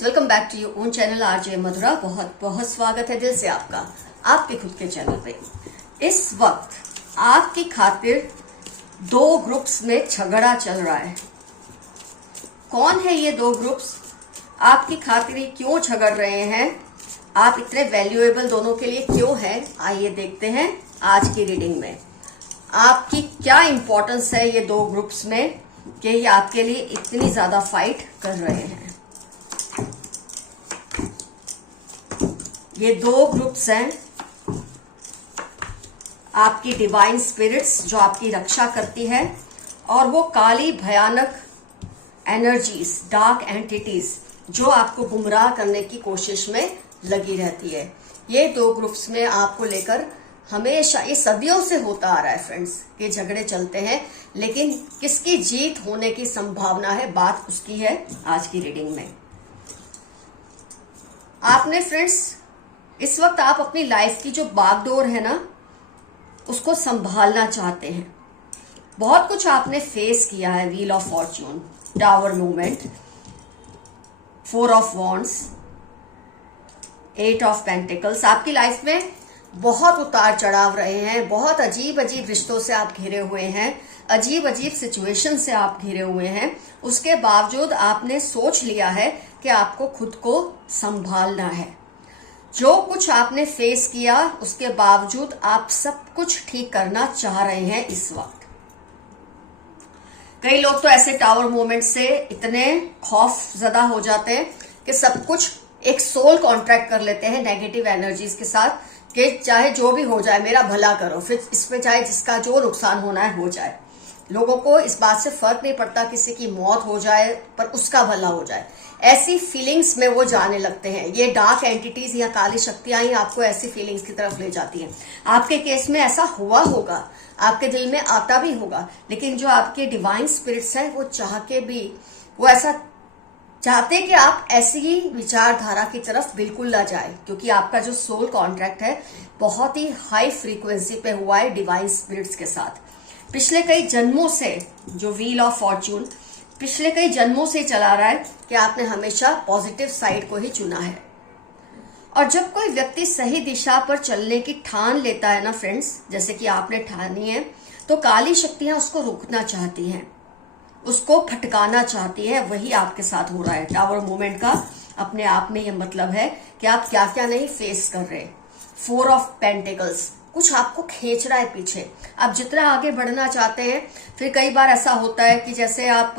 Friends, welcome back to your own channel RJ Madhura. बहुत बहुत स्वागत है दिल से आपका आपके खुद के चैनल पे। इस वक्त आपकी खातिर दो ग्रुप्स में झगड़ा चल रहा है। कौन है ये दो ग्रुप्स? आपकी खातिर क्यों झगड़ रहे हैं? आप इतने वैल्यूएबल दोनों के लिए क्यों हैं? आइए देखते हैं आज की रीडिंग में आपकी क्या इंपॉर्टेंस है ये दो ग्रुप्स में कि ये आपके लिए इतनी ज्यादा फाइट कर रहे हैं। ये दो ग्रुप्स हैं आपकी डिवाइन स्पिरिट्स जो आपकी रक्षा करती है, और वो काली भयानक एनर्जीज, डार्क एंटिटीज जो आपको गुमराह करने की कोशिश में लगी रहती है। ये दो ग्रुप्स में आपको लेकर हमेशा, ये सदियों से होता आ रहा है फ्रेंड्स, कि झगड़े चलते हैं, लेकिन किसकी जीत होने की संभावना है, बात उसकी है आज की रीडिंग में। आपने फ्रेंड्स इस वक्त आप अपनी लाइफ की जो बागडोर है ना, उसको संभालना चाहते हैं। बहुत कुछ आपने फेस किया है। Wheel of Fortune, tower movement, 4 of wands, 8 of pentacles. आपकी लाइफ में बहुत उतार चढ़ाव रहे हैं, बहुत अजीब अजीब रिश्तों से आप घिरे हुए हैं, अजीब अजीब सिचुएशन से आप घिरे हुए हैं। उसके बावजूद आपने सोच लिया है कि आपको खुद को संभालना है। जो कुछ आपने फेस किया उसके बावजूद आप सब कुछ ठीक करना चाह रहे हैं इस वक्त। कई लोग तो ऐसे टावर मोमेंट से इतने खौफ ज़दा हो जाते हैं कि सब कुछ एक सोल कॉन्ट्रैक्ट कर लेते हैं नेगेटिव एनर्जीज के साथ, कि चाहे जो भी हो जाए मेरा भला करो, फिर इसमें चाहे जिसका जो नुकसान होना है हो जाए। लोगों को इस बात से फर्क नहीं पड़ता किसी की मौत हो जाए, पर उसका भला हो जाए। ऐसी फीलिंग्स में वो जाने लगते हैं। ये डार्क एंटिटीज या काली शक्तियां ही आपको ऐसी फीलिंग्स की तरफ ले जाती हैं। आपके केस में ऐसा हुआ होगा, आपके दिल में आता भी होगा, लेकिन जो आपके डिवाइन स्पिरिट्स हैं वो चाह के भी वो ऐसा चाहते कि आप ऐसी ही विचारधारा की तरफ बिल्कुल ना जाए, क्योंकि आपका जो सोल कॉन्ट्रैक्ट है बहुत ही हाई फ्रीक्वेंसी पे हुआ है डिवाइन स्पिरिट्स के साथ। पिछले कई जन्मों से जो व्हील ऑफ फॉर्च्यून पिछले कई जन्मों से चला रहा है कि आपने हमेशा पॉजिटिव साइड को ही चुना है। और जब कोई व्यक्ति सही दिशा पर चलने की ठान लेता है ना फ्रेंड्स, जैसे कि आपने ठानी है, तो काली शक्तियां उसको रोकना चाहती हैं, उसको फटकाना चाहती है। वही आपके साथ हो रहा है। टावर मूवमेंट का अपने आप में यह मतलब है कि आप क्या क्या नहीं फेस कर रहे। 4 ऑफ पेंटिकल्स, कुछ आपको खींच रहा है पीछे। आप जितना आगे बढ़ना चाहते हैं, फिर कई बार ऐसा होता है कि जैसे आप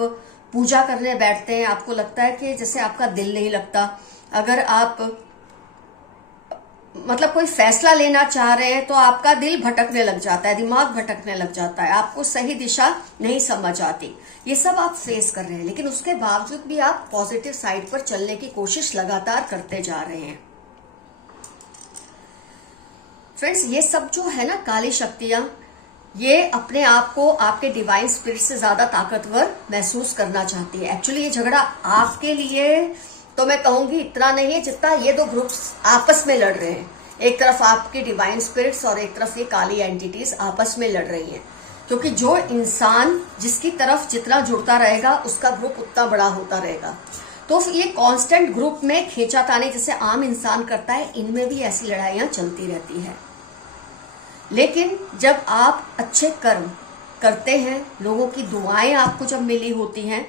पूजा करने बैठते हैं, आपको लगता है कि जैसे आपका दिल नहीं लगता। अगर आप मतलब कोई फैसला लेना चाह रहे हैं तो आपका दिल भटकने लग जाता है, दिमाग भटकने लग जाता है, आपको सही दिशा नहीं समझ आती। ये सब आप फेस कर रहे हैं, लेकिन उसके बावजूद भी आप पॉजिटिव साइड पर चलने की कोशिश लगातार करते जा रहे हैं। फ्रेंड्स, ये सब जो है ना काली शक्तियां, ये अपने आप को आपके डिवाइन स्पिरिट से ज्यादा ताकतवर महसूस करना चाहती है। एक्चुअली ये झगड़ा आपके लिए तो मैं कहूंगी इतना नहीं है जितना ये दो ग्रुप्स आपस में लड़ रहे हैं। एक तरफ आपके डिवाइन स्पिरिट्स और एक तरफ ये काली एंटिटीज आपस में लड़ रही हैं, क्योंकि जो इंसान जिसकी तरफ जितना जुड़ता रहेगा उसका ग्रुप उतना बड़ा होता रहेगा। तो ये कांस्टेंट ग्रुप में खींचातानी जैसे आम इंसान करता है, इनमें भी ऐसी लड़ाइयां चलती रहती है। लेकिन जब आप अच्छे कर्म करते हैं, लोगों की दुआएं आपको जब मिली होती हैं,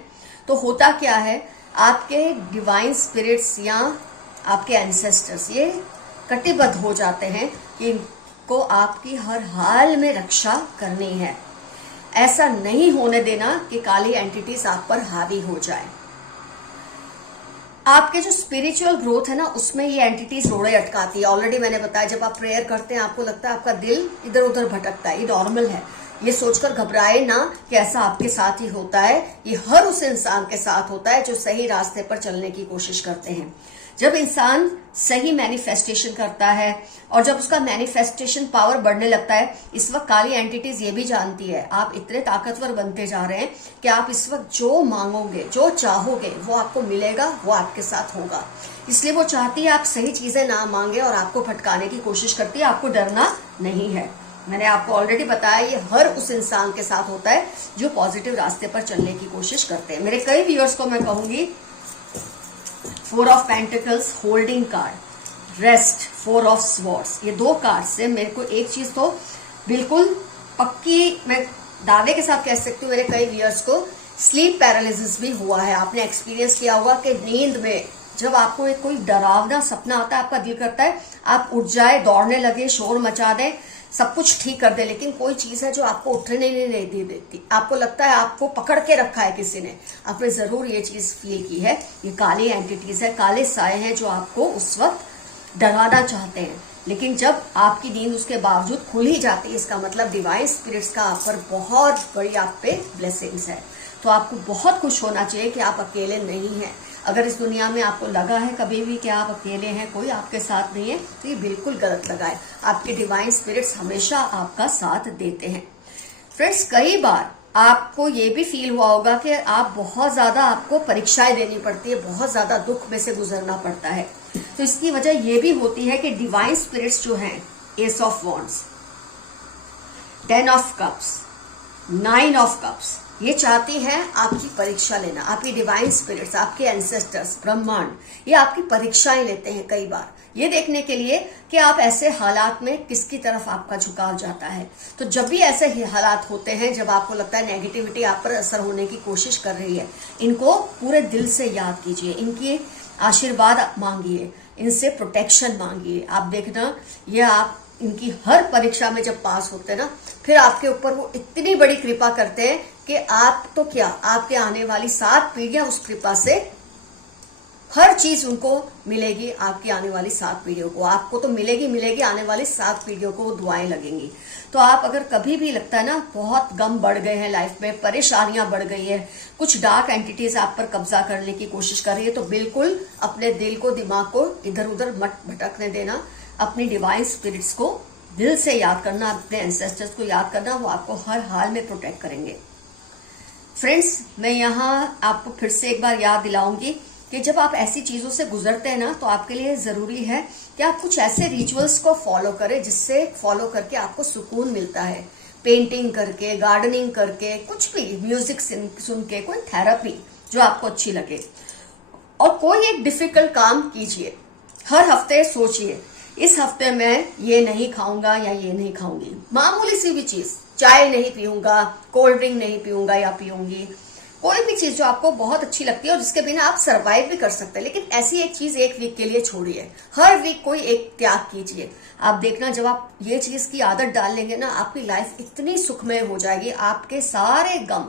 तो होता क्या है, आपके डिवाइन स्पिरिट्स या आपके एंसेस्टर्स ये कटिबद्ध हो जाते हैं कि इनको आपकी हर हाल में रक्षा करनी है। ऐसा नहीं होने देना कि काली एंटिटीज आप पर हावी हो जाए। आपके जो स्पिरिचुअल ग्रोथ है ना, उसमें ये एंटिटीज रोड़े अटकाती है। ऑलरेडी मैंने बताया, जब आप प्रेयर करते हैं आपको लगता है आपका दिल इधर उधर भटकता है, ये नॉर्मल है। ये सोचकर घबराए ना कि ऐसा आपके साथ ही होता है। ये हर उस इंसान के साथ होता है जो सही रास्ते पर चलने की कोशिश करते हैं। जब इंसान सही मैनिफेस्टेशन करता है और जब उसका मैनिफेस्टेशन पावर बढ़ने लगता है, इस वक्त काली एंटिटीज ये भी जानती है आप इतने ताकतवर बनते जा रहे हैं कि आप इस वक्त जो मांगोगे, जो चाहोगे, वो आपको मिलेगा, वो आपके साथ होगा। इसलिए वो चाहती है आप सही चीजें ना मांगे और आपको भटकाने की कोशिश करती है। आपको डरना नहीं है। मैंने आपको ऑलरेडी बताया, ये हर उस इंसान के साथ होता है जो पॉजिटिव रास्ते पर चलने की कोशिश करते हैं। मेरे कई व्यूअर्स को मैं कहूंगी 4 of pentacles holding card, rest, 4 of swords. ये 2 कार्ड से मेरे को एक चीज तो बिल्कुल पक्की मैं दावे के साथ कह सकती हूँ, मेरे कई व्यूअर्स को स्लीप पैरालिसिस भी हुआ है। आपने एक्सपीरियंस किया होगा कि नींद में जब आपको एक कोई डरावना सपना आता है, आपका दिल करता है आप उठ जाए, दौड़ने लगे, शोर मचा दें, सब कुछ ठीक कर दे, लेकिन कोई चीज है जो आपको उठने नहीं देती। आपको लगता है आपको पकड़ के रखा है किसी ने। आपने जरूर ये चीज फील की है। ये काली एंटिटीज है, काले साए हैं जो आपको उस वक्त डराना चाहते हैं, लेकिन जब आपकी नींद उसके बावजूद खुल ही जाती है, इसका मतलब डिवाइन स्पिरिट्स का आप पर बहुत बड़ी आप पे ब्लेसिंग्स है। तो आपको बहुत खुश होना चाहिए कि आप अकेले नहीं हैं। अगर इस दुनिया में आपको लगा है कभी भी कि आप अकेले हैं, कोई आपके साथ नहीं है, तो ये बिल्कुल गलत लगा है। आपके डिवाइन स्पिरिट्स हमेशा आपका साथ देते हैं। फ्रेंड्स, कई बार आपको ये भी फील हुआ होगा कि आप बहुत ज्यादा आपको परीक्षाएं देनी पड़ती है, बहुत ज्यादा दुख में से गुजरना पड़ता है। तो इसकी वजह ये भी होती है कि डिवाइन स्पिरिट्स जो हैं, S of wands, 10 of cups, 9 of cups, ये चाहती हैं आपकी परीक्षा लेना। आपकी डिवाइन स्पिरिट्स, आपके एंसेस्टर्स, ब्रह्मांड, ये आपकी परीक्षाएं लेते हैं कई बार, ये देखने के लिए कि आप ऐसे हालात में किसकी तरफ आपका झुकाव जाता है। तो जब भी ऐसे हालात होते हैं, जब आपको लगता है नेगेटिविटी आप पर असर होने की कोशिश कर रही है, इनको पूरे दिल से याद कीजिए, इनकी आशीर्वाद मांगिए, इनसे प्रोटेक्शन मांगिए। आप देखना, ये आप इनकी हर परीक्षा में जब पास होते हैं ना, फिर आपके ऊपर वो इतनी बड़ी कृपा करते हैं कि आप तो क्या, आपके आने वाली 7 पीढ़ियां उस कृपा से हर चीज उनको मिलेगी। आपकी आने वाली 7 पीढ़ियों को, आपको तो मिलेगी, आने वाली 7 पीढ़ियों को वो दुआएं लगेंगी। तो आप अगर कभी भी लगता है ना बहुत गम बढ़ गए हैं लाइफ में, परेशानियां बढ़ गई है, कुछ डार्क एंटिटीज आप पर कब्जा करने की कोशिश कर रही है, तो बिल्कुल अपने दिल को, दिमाग को इधर उधर मत भटकने देना। अपनी डिवाइन स्पिरिट्स को दिल से याद करना, अपने एंसेस्टर्स को याद करना, वो आपको हर हाल में प्रोटेक्ट करेंगे। फ्रेंड्स, मैं यहाँ आपको फिर से एक बार याद दिलाऊंगी कि जब आप ऐसी चीजों से गुजरते हैं ना, तो आपके लिए जरूरी है कि आप कुछ ऐसे रिचुअल्स को फॉलो करें जिससे फॉलो करके आपको सुकून मिलता है। पेंटिंग करके, गार्डनिंग करके, कुछ भी, म्यूजिक सुन के, कोई थेरेपी जो आपको अच्छी लगे, और कोई एक डिफिकल्ट काम कीजिए। हर हफ्ते सोचिए, इस हफ्ते मैं ये नहीं खाऊंगा या ये नहीं खाऊंगी, मामूली सी भी चीज, चाय नहीं पीऊंगा, कोल्ड ड्रिंक नहीं पीऊंगा या पीऊंगी, कोई भी चीज जो आपको बहुत अच्छी लगती है और जिसके बिना आप सरवाइव भी कर सकते हैं, लेकिन ऐसी एक चीज एक वीक के लिए छोड़िए। हर वीक कोई एक त्याग कीजिए। आप देखना, जब आप ये चीज की आदत डाल लेंगे ना, आपकी लाइफ इतनी सुखमय हो जाएगी, आपके सारे गम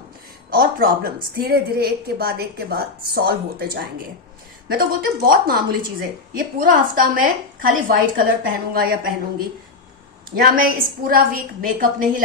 और प्रॉब्लम्स धीरे धीरे एक के बाद सॉल्व होते जाएंगे। मैं तो बोलती हूँ बहुत मामूली चीजें, ये पूरा हफ्ता मैं खाली व्हाइट कलर पहनूंगा या पहनूंगी, या मैं इस पूरा वीक मेकअप नहीं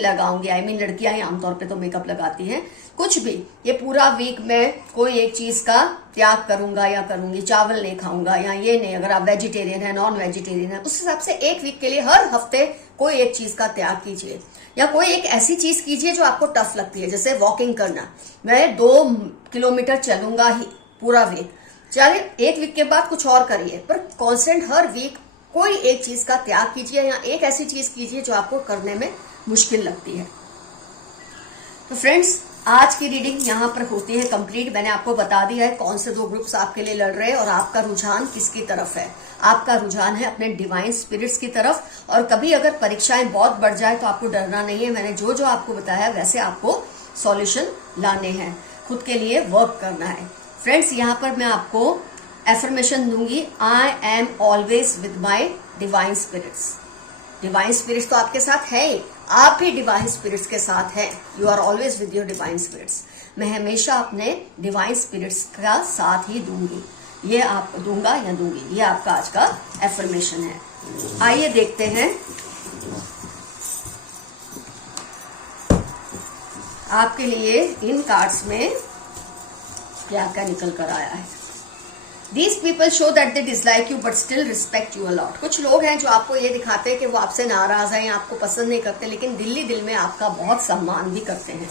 लगाऊंगी, आई मीन लड़कियां ही आमतौर पे तो मेकअप लगाती हैं, कुछ भी, ये पूरा वीक मैं कोई एक चीज का त्याग करूंगा या करूंगी, चावल नहीं खाऊंगा या ये नहीं। अगर आप वेजिटेरियन है, नॉन वेजिटेरियन है, उस हिसाब से एक वीक के लिए हर हफ्ते कोई एक चीज का त्याग कीजिए, या कोई एक ऐसी चीज कीजिए जो आपको टफ लगती है। जैसे वॉकिंग करना, मैं 2 किलोमीटर चलूंगा ही पूरा वीक, चलिए एक वीक के बाद कुछ और करिए, पर कॉन्स्टेंट हर वीक कोई एक चीज का त्याग कीजिए, या एक ऐसी चीज कीजिए जो आपको करने में मुश्किल लगती है। तो फ्रेंड्स, आज की रीडिंग यहाँ पर होती है कंप्लीट। मैंने आपको बता दिया है कौन से 2 ग्रुप्स आपके लिए लड़ रहे हैं और आपका रुझान किसकी तरफ है। आपका रुझान है अपने डिवाइन स्पिरिट्स की तरफ, और कभी अगर परीक्षाएं बहुत बढ़ जाए तो आपको डरना नहीं है। मैंने जो जो आपको बताया वैसे आपको सॉल्यूशन लाने हैं, खुद के लिए वर्क करना है। फ्रेंड्स, यहाँ पर मैं आपको एफर्मेशन दूंगी, I am always with my divine spirits. Divine spirits तो आपके साथ है ही, आप भी डिवाइन स्पिरिट्स के साथ हैं। You are always with your divine spirits. मैं हमेशा अपने डिवाइन स्पिरिट्स का साथ ही दूंगी, ये आपको दूंगा या दूंगी। ये आपका आज का एफर्मेशन है। आइए देखते हैं आपके लिए इन कार्ड्स में क्या क्या निकल कर आया है। These people show that they dislike you but still respect you a lot। कुछ लोग हैं जो आपको ये दिखाते हैं कि वो आपसे नाराज हैं, आपको पसंद नहीं करते, लेकिन दिल में आपका बहुत सम्मान भी करते हैं।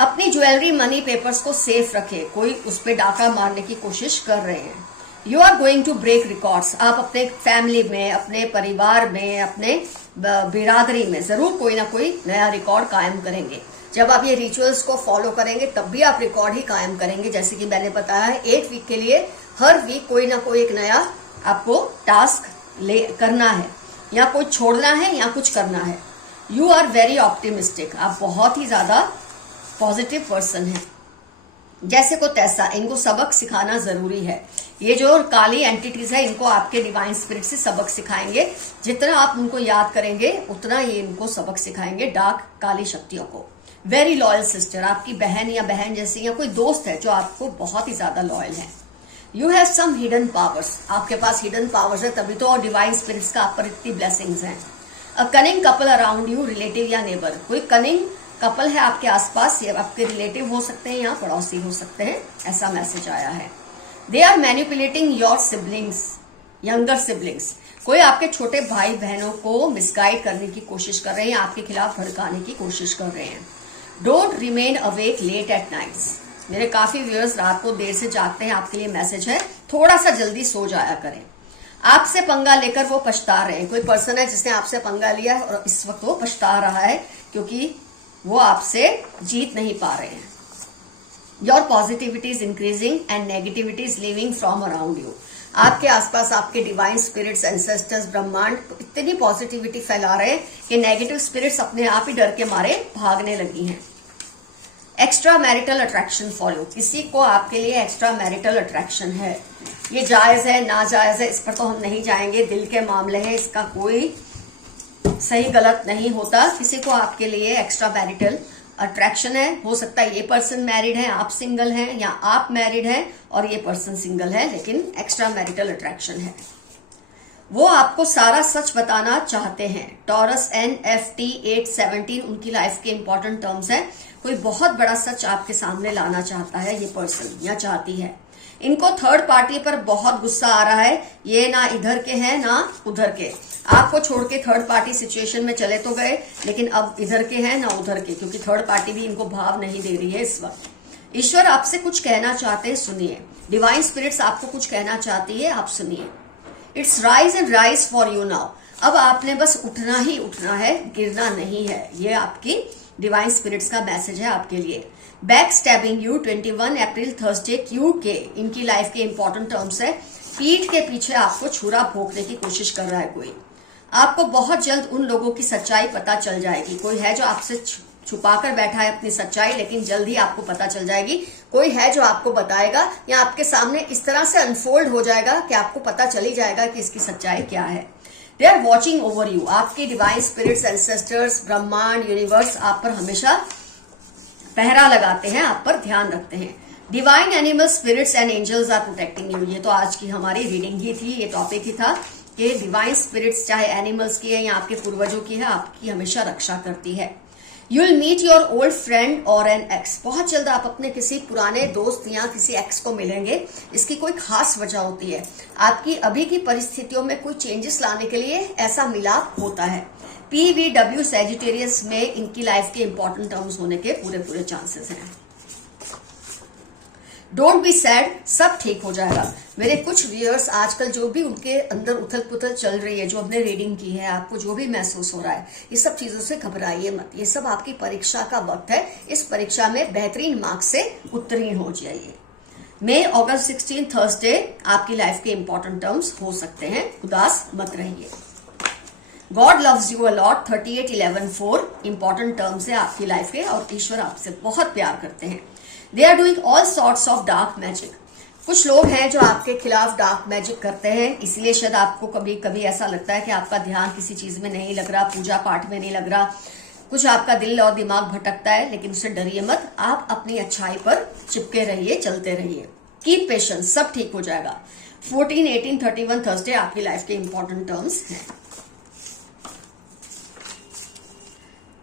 अपनी ज्वेलरी, मनी, पेपर्स को सेफ रखें, कोई उस पर डाका मारने की कोशिश कर रहे हैं। You are going to break records. आप अपने फैमिली में, अपने परिवार में, अपने बिरादरी में जरूर कोई ना कोई नया रिकॉर्ड कायम करेंगे। जब आप ये रिचुअल्स को फॉलो करेंगे तब भी आप रिकॉर्ड ही कायम करेंगे। जैसे कि मैंने बताया है, 1 वीक के लिए हर वीक कोई ना कोई एक नया आपको टास्क करना है, या कोई छोड़ना है या कुछ करना है। यू आर वेरी ऑप्टिमिस्टिक, आप बहुत ही ज्यादा पॉजिटिव पर्सन हैं। जैसे को तैसा, इनको सबक सिखाना जरूरी है। ये जो काली एंटिटीज है, इनको आपके डिवाइन स्पिरिट से सबक सिखाएंगे। जितना आप उनको याद करेंगे उतना ये इनको सबक सिखाएंगे, डार्क काली शक्तियों को। वेरी लॉयल सिस्टर, आपकी बहन या बहन जैसी या कोई दोस्त है जो आपको बहुत ही ज्यादा लॉयल है। You have some hidden powers, आपके पास हिडन पावर्स है, तभी तो डिवाइन स्पिरिट्स का आप पर इतनी ब्लेसिंग्स हैं। A cunning couple around you, relative या नेबर, कोई कनिंग कपल है आपके आसपास, ये आपके रिलेटिव हो सकते हैं या पड़ोसी हो सकते हैं, ऐसा मैसेज आया है। They are manipulating your siblings, younger siblings, कोई आपके छोटे भाई बहनों को मिसगाइड करने की कोशिश कर रहे हैं, आपके खिलाफ भड़काने की कोशिश कर रहे हैं। Don't remain awake late at nights, मेरे काफी व्यूअर्स रात को देर से जागते हैं, आपके लिए मैसेज है, थोड़ा सा जल्दी सो जाया करें। आपसे पंगा लेकर वो पछता रहे हैं, कोई पर्सन है जिसने आपसे पंगा लिया है और इस वक्त वो पछता रहा है क्योंकि वो आपसे जीत नहीं पा रहे हैं। Your positivity is increasing and negativity is living from around you, आपके आसपास आपके डिवाइन स्पिरिट्स, एंसेस्टर्स, ब्रह्मांड इतनी पॉजिटिविटी फैला रहे हैं कि नेगेटिव स्पिरिट्स अपने आप ही डर के मारे भागने लगी हैं। एक्स्ट्रा मैरिटल अट्रैक्शन फॉलो, किसी को आपके लिए एक्स्ट्रा मैरिटल अट्रैक्शन है, ये जायज है नाजायज है इस पर तो हम नहीं जाएंगे, दिल के मामले हैं, इसका कोई सही गलत नहीं होता। किसी को आपके लिए एक्स्ट्रा मैरिटल अट्रैक्शन है, हो सकता है ये पर्सन मैरिड है, आप सिंगल हैं, या आप मैरिड हैं और ये पर्सन सिंगल है, लेकिन एक्स्ट्रा मैरिटल अट्रैक्शन है। वो आपको सारा सच बताना चाहते हैं। टॉरस NFT 817 उनकी लाइफ के इंपॉर्टेंट टर्म्स हैं। कोई बहुत बड़ा सच आपके सामने लाना चाहता है ये पर्सन या चाहती है। इनको थर्ड पार्टी पर बहुत गुस्सा आ रहा है, ये ना इधर के हैं ना उधर के, आपको छोड़ के थर्ड पार्टी सिचुएशन में चले तो गए, लेकिन अब इधर के हैं ना उधर के, क्योंकि थर्ड पार्टी भी इनको भाव नहीं दे रही है इस वक्त। ईश्वर आपसे कुछ कहना चाहते हैं, सुनिए। डिवाइन स्पिरिट्स आपको कुछ कहना चाहती है, आप सुनिए। It's rise and rise for you now, अब आपने बस उठना ही उठना है, गिरना नहीं है। ये आपकी डिवाइन स्पिरिट्स का मैसेज है आपके लिए। Back stabbing you 21 April Thursday QK, इनकी लाइफ के इंपॉर्टेंट टर्म्स है। पीठ के पीछे आपको छुरा भोंकने की कोशिश कर रहा है कोई। आपको बहुत जल्द उन लोगों की सच्चाई पता चल जाएगी। कोई है जो आपसे छुपा कर बैठा है अपनी सच्चाई, लेकिन जल्द ही आपको पता चल जाएगी। कोई है जो आपको बताएगा या आपके सामने इस तरह से अनफोल्ड हो जाएगा कि आपको पता चल ही जाएगा कि इसकी सच्चाई क्या है। They are watching over you, आपकी डिवाइन स्पिरिट्स, एंसेस्टर्स, ब्रह्मांड, यूनिवर्स आप पर हमेशा पहरा लगाते हैं, आप पर ध्यान रखते हैं। Divine animal spirits and angels are protecting you, ये तो आज की हमारी रीडिंग ही थी, ये टॉपिक ही था कि डिवाइन स्पिरिट्स चाहे एनिमल्स की है या आपके पूर्वजों की है, आपकी हमेशा रक्षा करती है। You will meet your old friend और एन एक्स, बहुत जल्द आप अपने किसी पुराने दोस्त या किसी एक्स को मिलेंगे। इसकी कोई खास वजह होती है, आपकी अभी की परिस्थितियों में कोई चेंजेस लाने के लिए ऐसा मिलाप होता है। PVW सैजिटेरियस में इनकी लाइफ के इंपॉर्टेंट टर्म्स होने के पूरे चांसेस हैं। डोंट बी सैड, सब ठीक हो जाएगा। मेरे कुछ व्यूअर्स आजकल जो भी उनके अंदर उथल पुथल चल रही है, जो हमने रीडिंग की है, आपको जो भी महसूस हो रहा है, ये सब चीजों से घबराइए मत। ये सब आपकी परीक्षा का वक्त है, इस परीक्षा में बेहतरीन मार्क्स से उत्तीर्ण हो जाइए। मई अगस्त 16 थर्सडे आपकी लाइफ के इंपॉर्टेंट टर्म्स हो सकते हैं, उदास मत रहिए। God loves you a lot 38-11-4 important terms है आपकी लाइफ के, और ईश्वर आपसे बहुत प्यार करते हैं। They are doing all sorts of dark magic, कुछ लोग हैं जो आपके खिलाफ डार्क मैजिक करते हैं, इसलिए शायद आपको कभी कभी ऐसा लगता है कि आपका ध्यान किसी चीज में नहीं लग रहा, पूजा पाठ में नहीं लग रहा, कुछ आपका दिल और दिमाग भटकता है, लेकिन उससे डरिए मत, आप अपनी अच्छाई पर चिपके रहिए, चलते रहिए। कीप पेशेंस, सब ठीक हो जाएगा। 14-18-31 थर्सडे आपकी लाइफ के इंपॉर्टेंट टर्म्स हैं।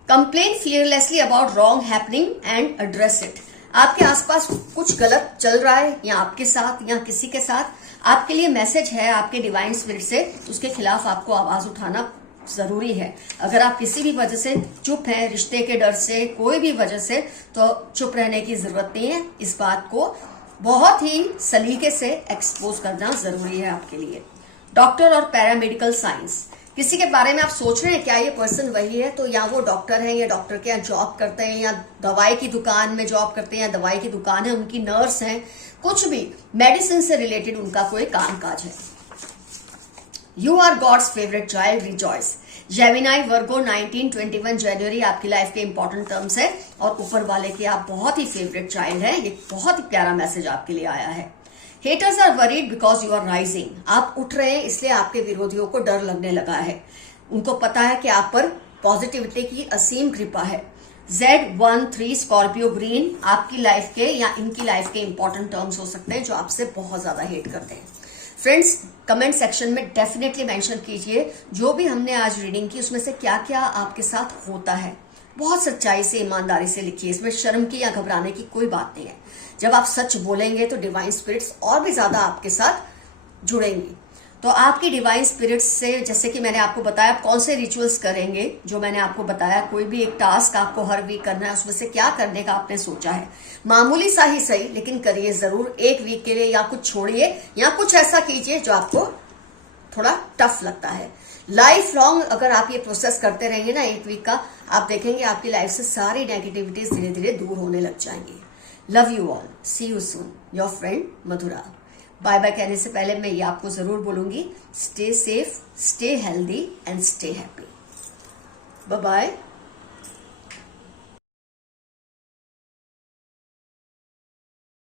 Complain fearlessly about wrong happening and address it, आपके आसपास कुछ गलत चल रहा है या आपके साथ या किसी के साथ, आपके लिए मैसेज है आपके डिवाइन स्पिरिट से, उसके खिलाफ आपको आवाज उठाना जरूरी है। अगर आप किसी भी वजह से चुप हैं, रिश्ते के डर से, कोई भी वजह से, तो चुप रहने की जरूरत नहीं है। इस बात को बहुत ही सलीके से एक्सपोज करना जरूरी है आपके लिए। डॉक्टर और पैरामेडिकल साइंस, किसी के बारे में आप सोच रहे हैं क्या ये पर्सन वही है, तो या वो डॉक्टर है या डॉक्टर के यहाँ जॉब करते हैं या दवाई की दुकान में जॉब करते हैं या दवाई की दुकान है उनकी नर्स है, कुछ भी मेडिसिन से रिलेटेड उनका कोई काम काज है। You are God's favourite child, rejoice. Gemini Virgo 19-21 जनवरी आपकी लाइफ के इंपॉर्टेंट टर्म्स है और ऊपर वाले के आप बहुत ही फेवरेट चाइल्ड है। ये बहुत ही प्यारा मैसेज आपके लिए आया है। Haters are worried because you are rising. आप उठ रहे हैं इसलिए आपके विरोधियों को डर लगने लगा है। उनको पता है कि आप पर पॉजिटिविटी की असीम कृपा है। Z13 स्कॉर्पियो ग्रीन आपकी लाइफ के या इनकी लाइफ के इंपॉर्टेंट टर्म्स हो सकते हैं जो आपसे बहुत ज्यादा हेट करते हैं। फ्रेंड्स, कमेंट सेक्शन में डेफिनेटली मेंशन कीजिए जो भी हमने आज रीडिंग की उसमें से क्या क्या आपके साथ होता है। बहुत सच्चाई से, ईमानदारी से लिखिए। इसमें शर्म की या घबराने की कोई बात नहीं है। जब आप सच बोलेंगे तो डिवाइन स्पिरिट्स और भी ज्यादा आपके साथ जुड़ेंगी। तो आपकी डिवाइन स्पिरिट्स से, जैसे कि मैंने आपको बताया कौन से रिचुअल्स करेंगे, जो मैंने आपको बताया कोई भी एक टास्क आपको हर वीक करना है, उसमें से क्या करने का आपने सोचा है, मामूली सा ही सही लेकिन करिए जरूर एक वीक के लिए, या कुछ छोड़िए या कुछ ऐसा कीजिए जो आपको थोड़ा टफ लगता है। लाइफ लॉन्ग अगर आप ये प्रोसेस करते रहेंगे ना एक वीक का, आप देखेंगे आपकी लाइफ से सारी नेगेटिविटीज धीरे धीरे दूर होने लग जाएंगी। Love you all, see you soon, your friend Madhura. Bye bye कहने से पहले मैं ये आपको जरूर बोलूंगी, stay safe, stay healthy and stay happy. Bye bye.